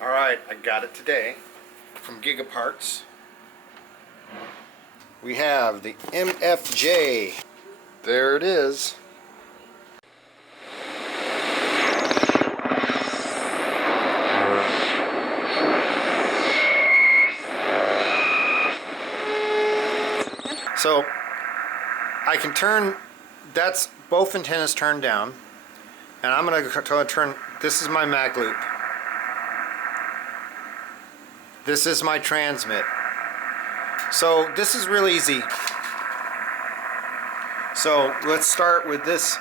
Alright, I got it today from Gigaparts. We have the MFJ. There it is. So I can turn, that's both antennas turned down, and I'm going to turn, this is my mag loop. This is my transmit. So this is really easy. So let's start with this.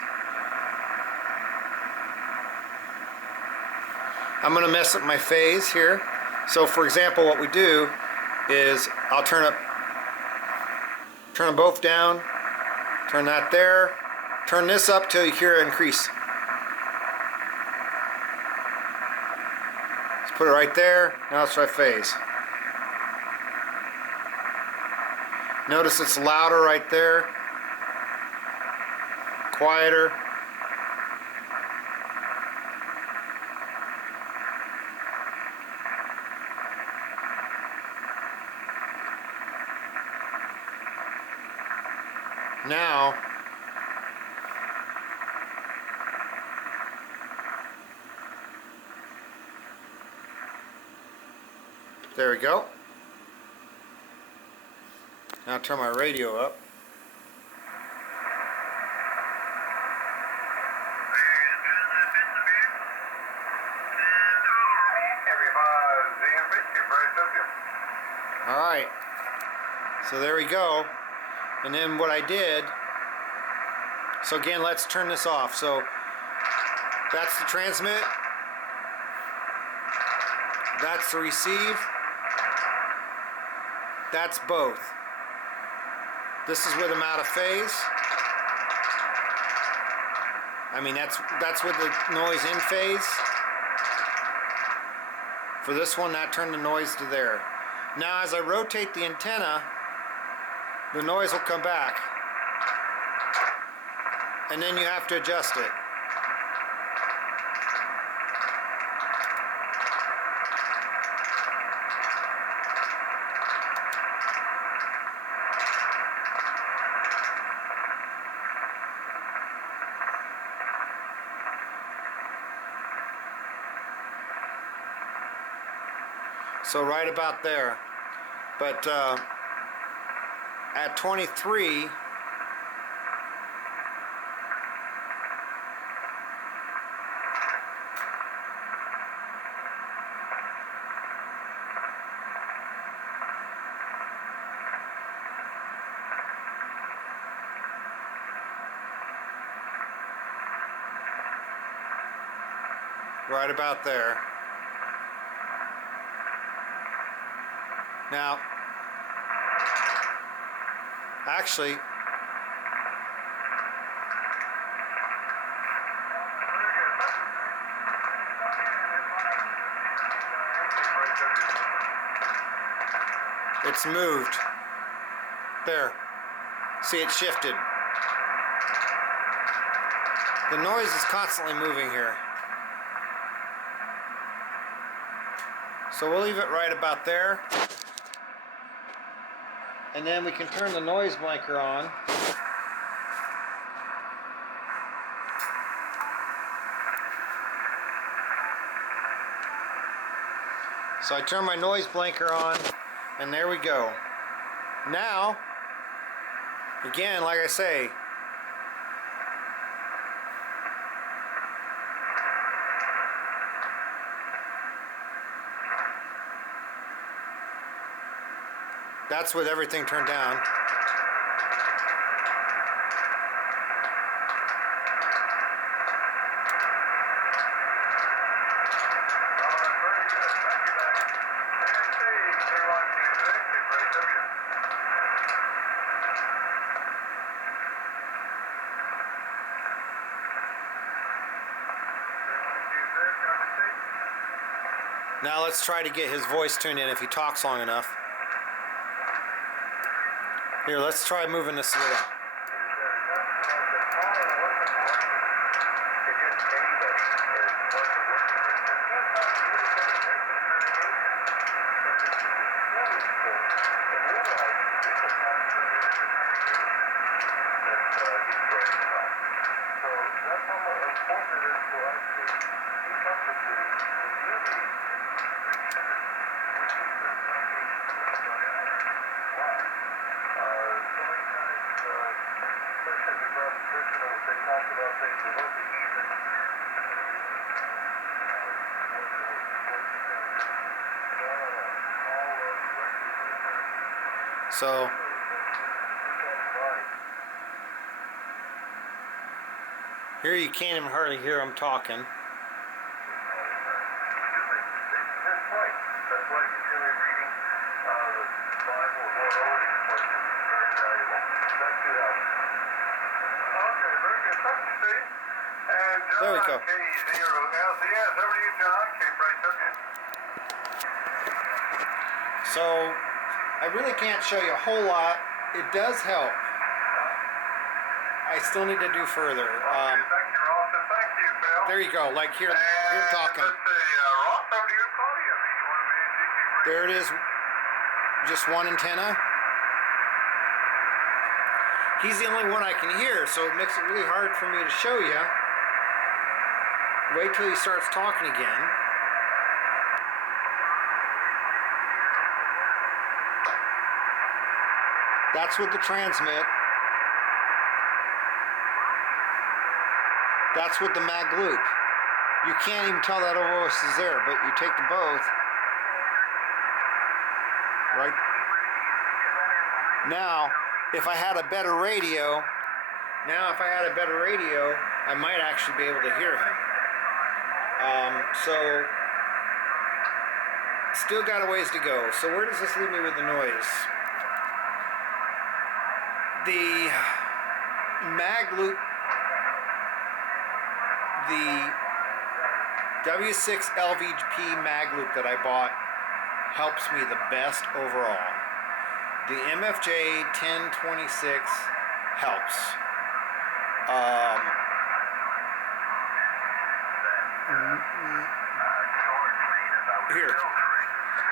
I'm going to mess up my phase here. So for example, what we do is I'll turn them both down, turn that there, turn this up till you hear it increase. Let's put it right there. Now let's try phase. Notice it's louder right there, quieter. Now, there we go. Now turn my radio up. Alright, so there we go. And then what I did, so again, let's turn this off. So that's the transmit, that's the receive, that's both. This is with them out of phase. I mean, that's with the noise in phase. For this one, that turned the noise to there. Now as I rotate the antenna, the noise will come back. And then you have to adjust it. So right about there. But at 23, right about there. Now, actually, it's moved. There. See, it shifted. The noise is constantly moving here. So we'll leave it right about there. And then we can turn the noise blanker on. So I turn my noise blanker on, and there we go. Now, again, like I say, that's with everything turned down. Now let's try to get his voice tuned in if he talks long enough. Here, let's try moving this a little. So here you can't even hardly hear him talking. There we go. So I really can't show you a whole lot. It does help. I still need to do further. There you go. Like here I'm talking. There it is. Just one antenna. He's the only one I can hear, so it makes it really hard for me to show you. Wait till he starts talking again. That's with the transmit. That's with the mag loop. You can't even tell that OS is there, but you take the both. Right now, if I had a better radio, I might actually be able to hear him. So, still got a ways to go. So where does this leave me with the noise? The mag loop, the W6LVP mag loop that I bought helps me the best overall. The MFJ-1026 helps.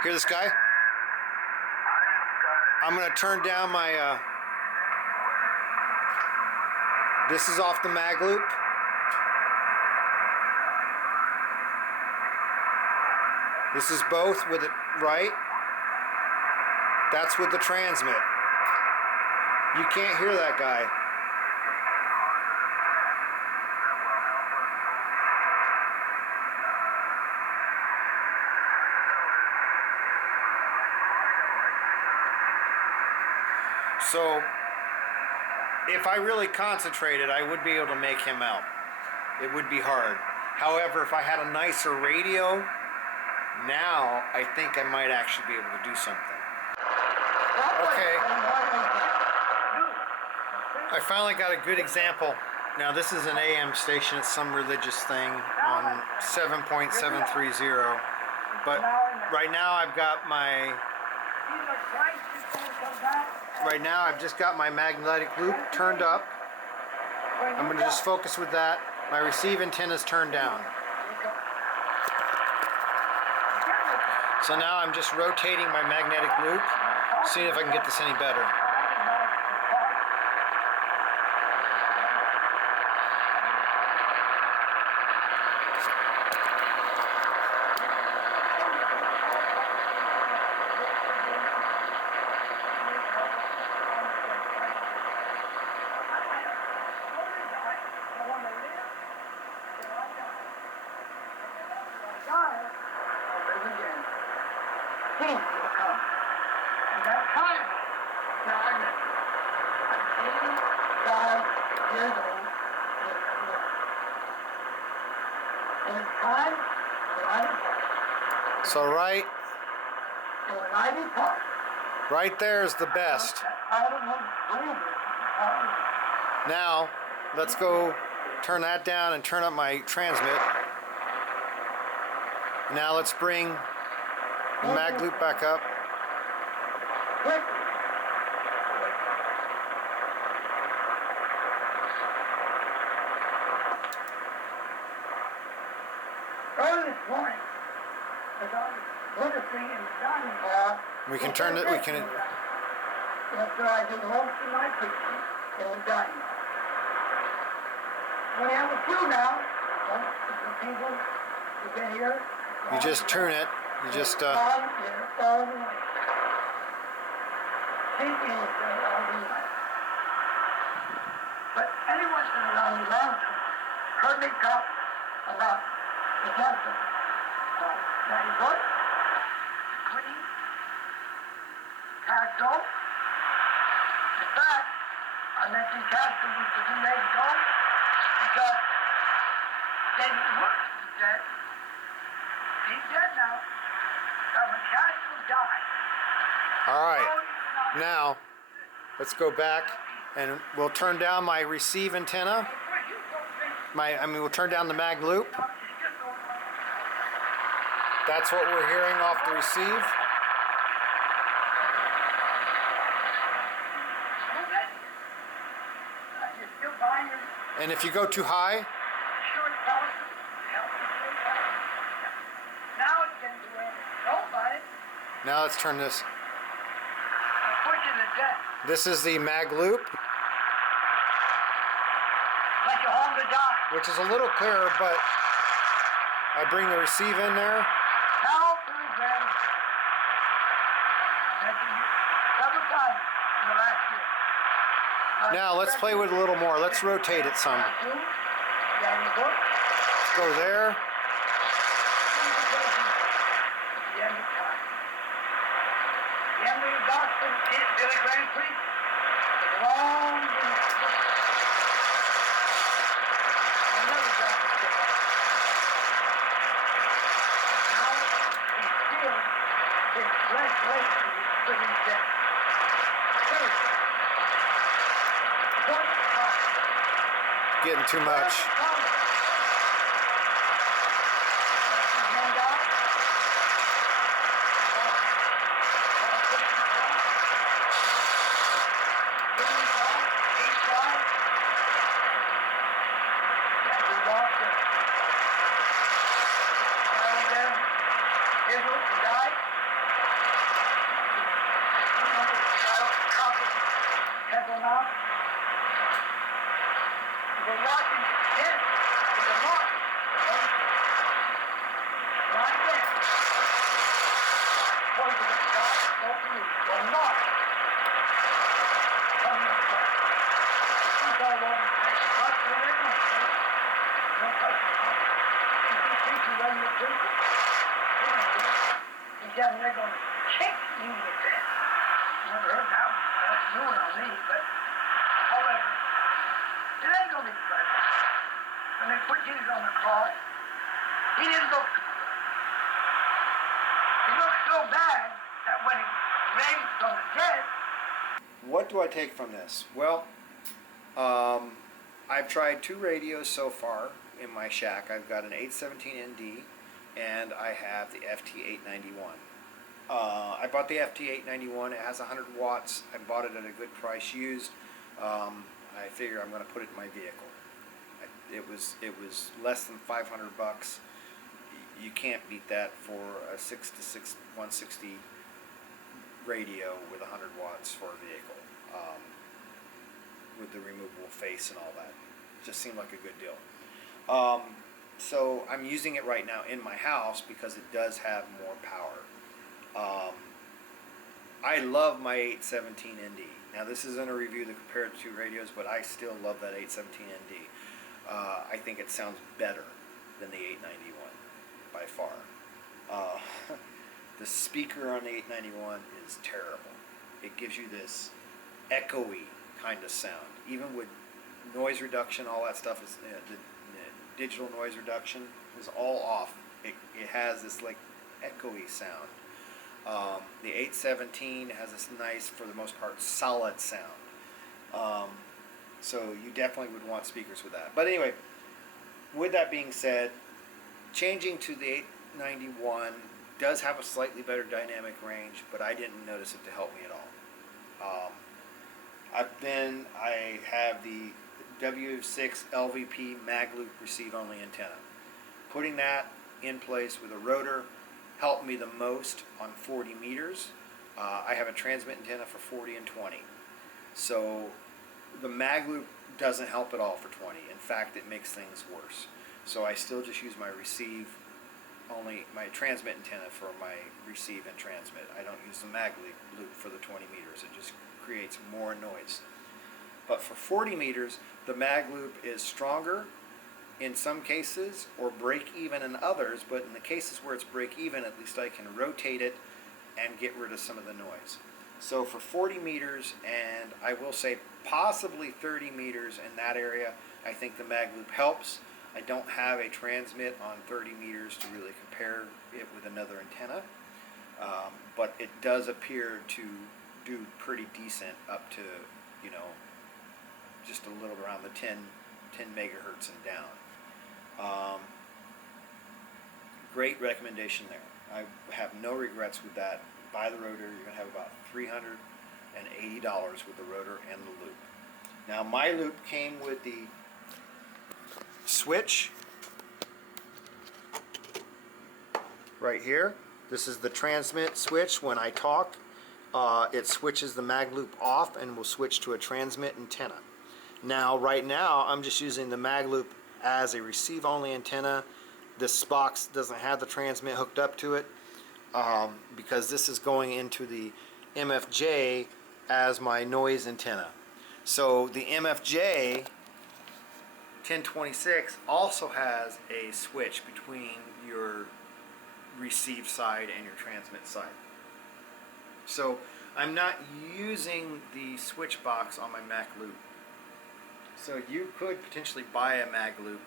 Hear this guy? I'm going to turn down my, this is off the mag loop. This is both with it, right? That's with the transmit. You can't hear that guy. So, if I really concentrated, I would be able to make him out. It would be hard. However, if I had a nicer radio, now I think I might actually be able to do something. Okay. I finally got a good example. Now this is an AM station. It's some religious thing on 7.730. But right now I've got my... Right now I've just got my magnetic loop turned up. I'm going to just focus with that. My receive antenna is turned down. So now I'm just rotating my magnetic loop, seeing if I can get this any better. So right there is the best. Now let's go turn that down and turn up my transmit. Now let's bring the mag loop back up. We can turn it, we can... That's where I do most of my preaching in the dining hall. We have a few now. The people who've been here. You just turn it. You just... all the way. Thinking is all the way. But anyone in the long run heard me talk about the justice of Daddy Bush, Clinton, Castro, fact, I mentioned Castro just a few days ago because David Woods is dead. He's dead now. But when Castro died, All right. Now, let's go back and we'll turn down my receive antenna. We'll turn down the mag loop. That's what we're hearing off the receive. And if you go too high, now let's turn this. This is the mag loop, which is a little clearer, but I bring the receive in there. Now let's play with it a little more. Let's rotate it some. Let's go there. Getting too much. They're going to kick you with that. Never heard that. That's new on me, but however, it ain't going to be pleasant. When they put Jesus on the cross, he didn't look too good. He looked so bad that when he raised from the dead. What do I take from this? Well, I've tried 2 radios so far in my shack. I've got an 817ND and I have the FT891. I bought the FT891. It has 100 watts. I bought it at a good price used. I figure I'm going to put it in my vehicle. It was less than $500. You can't beat that for a 6-to-6 160 radio with 100 watts for a vehicle, with the removable face and all that. Just seemed like a good deal. So I'm using it right now in my house because it does have more power. I love my 817ND. Now this isn't a review to compare the 2 radios, but I still love that 817ND. I think it sounds better than the 891 by far. The speaker on the 891 is terrible. It gives you this echoey kind of sound. Even with noise reduction, all that stuff is the digital noise reduction is all off. It has this like echoey sound. The 817 has this nice, for the most part, solid sound. So you definitely would want speakers with that. But anyway, with that being said, changing to the 891 does have a slightly better dynamic range, but I didn't notice it to help me at all. I have the W6LVP mag loop receive only antenna. Putting that in place with a rotor helped me the most on 40 meters. I have a transmit antenna for 40 and 20. So the mag loop doesn't help at all for 20. In fact, it makes things worse. So I still just use my receive only, my transmit antenna for my receive and transmit. I don't use the mag loop for the 20 meters. It just creates more noise. But for 40 meters, the mag loop is stronger in some cases, or break even in others, but in the cases where it's break even, at least I can rotate it and get rid of some of the noise. So for 40 meters, and I will say possibly 30 meters in that area, I think the mag loop helps. I don't have a transmit on 30 meters to really compare it with another antenna, but it does appear to do pretty decent up to, you know, just a little around the 10 megahertz and down. Great recommendation there. I have no regrets with that. Buy the rotor, you're going to have about $380 with the rotor and the loop. Now my loop came with the switch right here. This is the transmit switch. When I talk, it switches the mag loop off and will switch to a transmit antenna. Now right now I'm just using the mag loop as a receive only antenna. This box doesn't have the transmit hooked up to it because this is going into the MFJ as my noise antenna. So the MFJ-1026 also has a switch between your receive side and your transmit side. So I'm not using the switch box on my Mac loop. So you could potentially buy a mag loop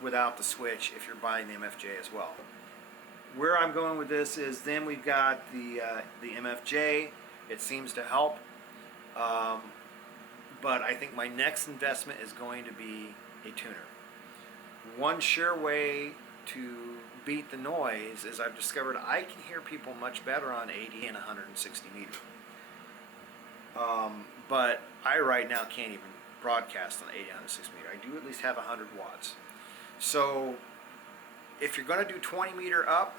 without the switch if you're buying the MFJ as well. Where I'm going with this is then we've got the MFJ. It seems to help, but I think my next investment is going to be a tuner. One sure way to beat the noise is I've discovered I can hear people much better on 80 and 160 meters. But I right now can't even broadcast on 80 and 160 meter. I do at least have 100 watts. So if you're going to do 20 meter up,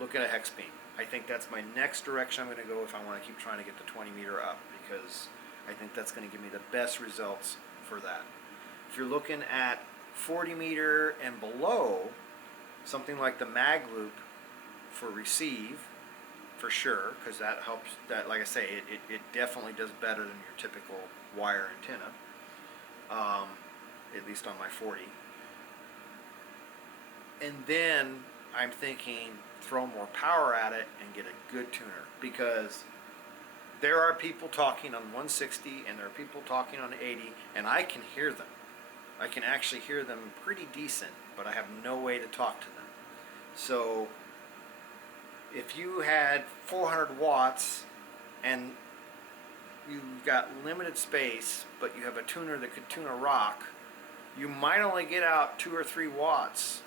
look at a hex beam. I think that's my next direction I'm going to go if I want to keep trying to get the 20 meter up, because I think that's going to give me the best results for that. If you're looking at 40 meter and below, something like the mag loop for receive, for sure, because that helps. That, like I say, it definitely does better than your typical wire antenna, at least on my 40. And then I'm thinking throw more power at it and get a good tuner, because there are people talking on 160 and there are people talking on 80, and I can hear them. I can actually hear them pretty decent, but I have no way to talk to them. So if you had 400 watts and you've got limited space, but you have a tuner that could tune a rock, you might only get out 2 or 3 watts,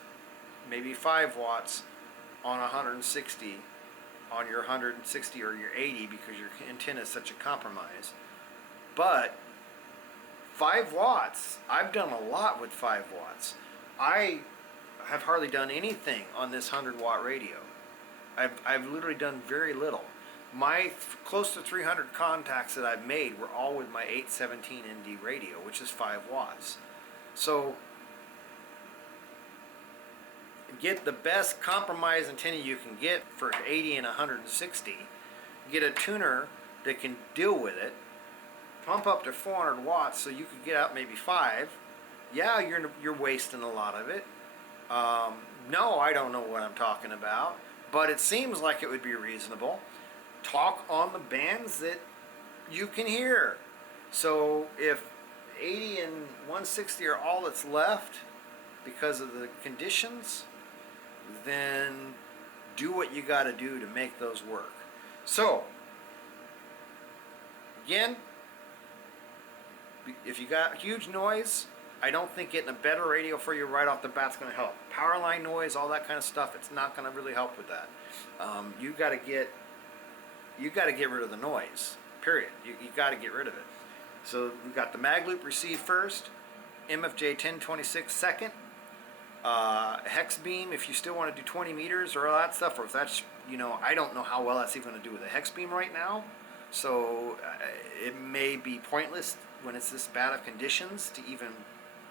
maybe 5 watts on 160, on your 160 or your 80, because your antenna is such a compromise. But 5 watts, I've done a lot with 5 watts. I have hardly done anything on this 100 watt radio. I've literally done very little. My close to 300 contacts that I've made were all with my 817 ND radio, which is 5 watts. So get the best compromise antenna you can get for 80 and 160. Get a tuner that can deal with it. Pump up to 400 watts so you could get out maybe 5. Yeah, you're wasting a lot of it. No, I don't know what I'm talking about, but it seems like it would be reasonable. Talk on the bands that you can hear. So if 80 and 160 are all that's left because of the conditions, then do what you got to do to make those work. So again, if you got huge noise, I don't think getting a better radio for you right off the bat is going to help. Power line noise, all that kind of stuff, it's not going to really help with that. You got to get rid of the noise. Period. You got to get rid of it. So we've got the mag loop receive first, MFJ-1026 second, hex beam if you still want to do 20 meters or all that stuff, or if that's, I don't know how well that's even going to do with a hex beam right now. So it may be pointless when it's this bad of conditions to even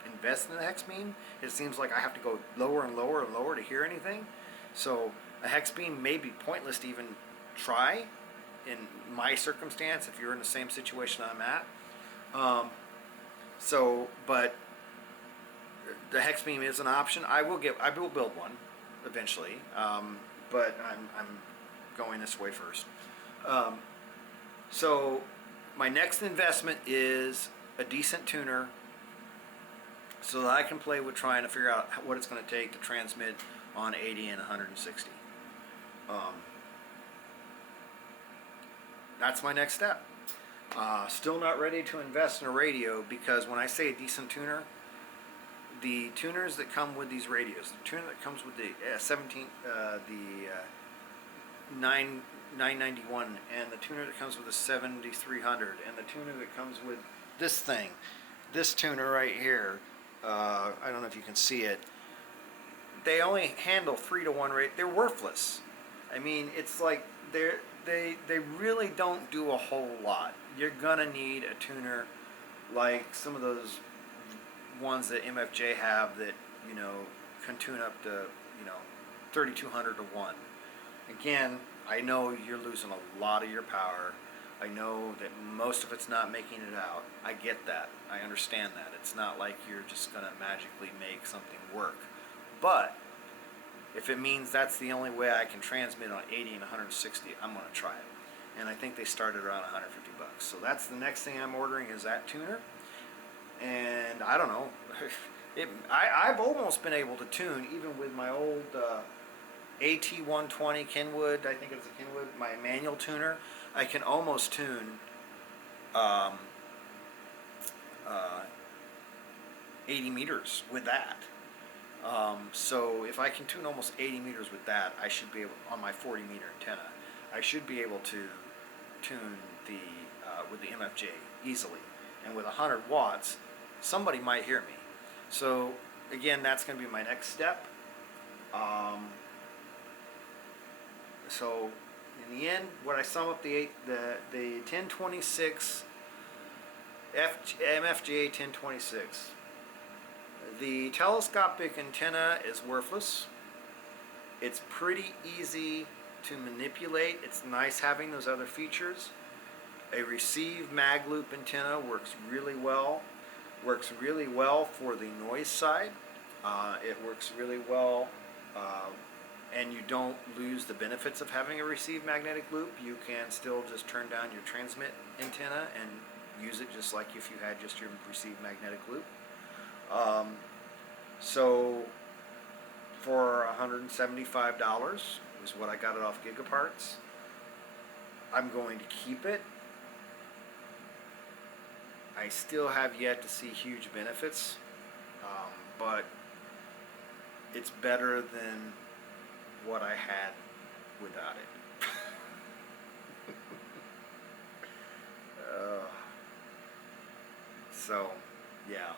invest in a hex beam. It seems like I have to go lower and lower and lower to hear anything. So a hex beam may be pointless to even try in my circumstance if you're in the same situation I'm at. But the hex beam is an option. I will build one eventually, but I'm going this way first. So my next investment is a decent tuner, so that I can play with trying to figure out what it's going to take to transmit on 80 and 160. That's my next step. Still not ready to invest in a radio, because when I say a decent tuner, the tuners that come with these radios, the tuner that comes with the 991, and the tuner that comes with the 7300, and the tuner that comes with this thing, this tuner right here, I don't know if you can see it, they only handle 3-to-1 rate. They're worthless. I mean, it's like they really don't do a whole lot. You're gonna need a tuner like some of those ones that MFJ have that, you know, can tune up to, you know, 3200 to 1. Again, I know you're losing a lot of your power. I know that most of it's not making it out. I get that. I understand that. It's not like you're just going to magically make something work. But if it means that's the only way I can transmit on 80 and 160, I'm going to try it. And I think they started around 150 bucks. So that's the next thing I'm ordering, is that tuner. And I don't know. I've almost been able to tune, even with my old AT-120 Kenwood, I think it's a Kenwood, my manual tuner. I can almost tune 80 meters with that. So if I can tune almost 80 meters with that, I should be able, on my 40 meter antenna, I should be able to tune the with the MFJ easily. And with 100 watts, somebody might hear me. So again, that's going to be my next step. So in the end, when I sum up the 1026 MFJ-1026, the telescopic antenna is worthless. It's pretty easy to manipulate. It's nice having those other features. A receive mag loop antenna works really well. Works really well for the noise side. It works really well, and you don't lose the benefits of having a receive magnetic loop. You can still just turn down your transmit antenna and use it just like if you had just your receive magnetic loop. So for $175 is what I got it off Gigaparts. I'm going to keep it. I still have yet to see huge benefits, but it's better than what I had without it. So, yeah.